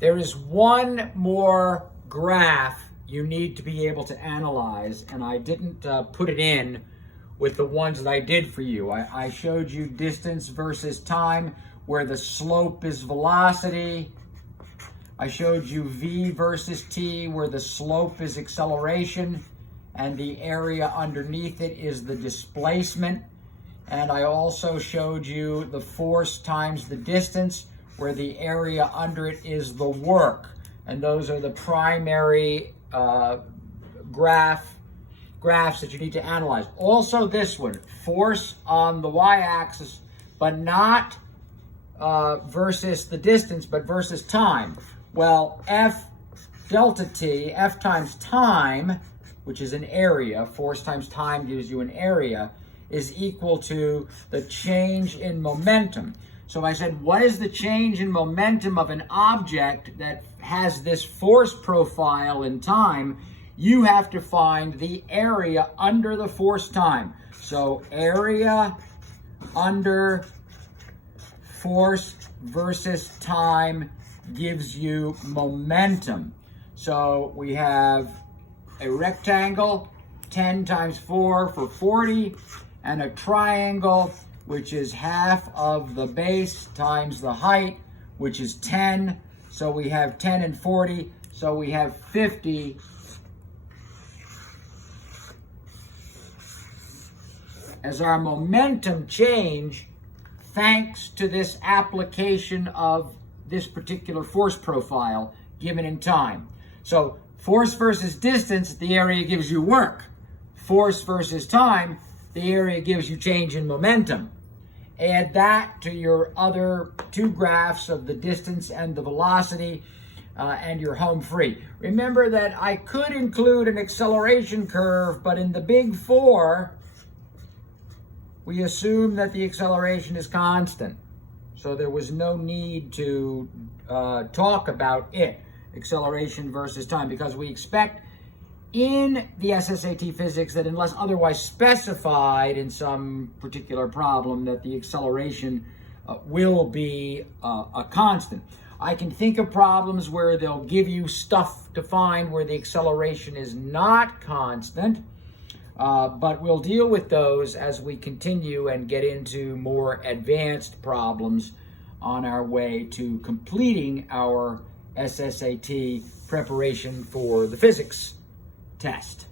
There is one more graph you need to be able to analyze, and I didn't put it in with the ones that I did for you. I showed you distance versus time, where the slope is velocity. I showed you v versus t, where the slope is acceleration, and the area underneath it is the displacement. And I also showed you the force times the distance, where the area under it is the work. And those are the primary graphs that you need to analyze. Also this one, force on the y-axis, but not versus the distance, but versus time. Well, F delta t, F times time, which is an area, force times time gives you an area, is equal to the change in momentum. So if I said, what is the change in momentum of an object that has this force profile in time, you have to find the area under the force time. So area under force versus time gives you momentum. So we have a rectangle, 10 times 4 for 40, and a triangle, which is half of the base times the height, which is 10. So we have 10 and 40, so we have 50 as our momentum change thanks to this application of this particular force profile given in time. So force versus distance, the area gives you work. Force versus time, the area gives you change in momentum. Add that to your other two graphs of the distance and the velocity, and you're home free. Remember that I could include an acceleration curve, but in the big four, we assume that the acceleration is constant. So there was no need to talk about it, acceleration versus time, because we expect in the SSAT physics that unless otherwise specified in some particular problem, that the acceleration will be a constant. I can think of problems where they'll give you stuff to find where the acceleration is not constant, but we'll deal with those as we continue and get into more advanced problems on our way to completing our SSAT preparation for the physics test.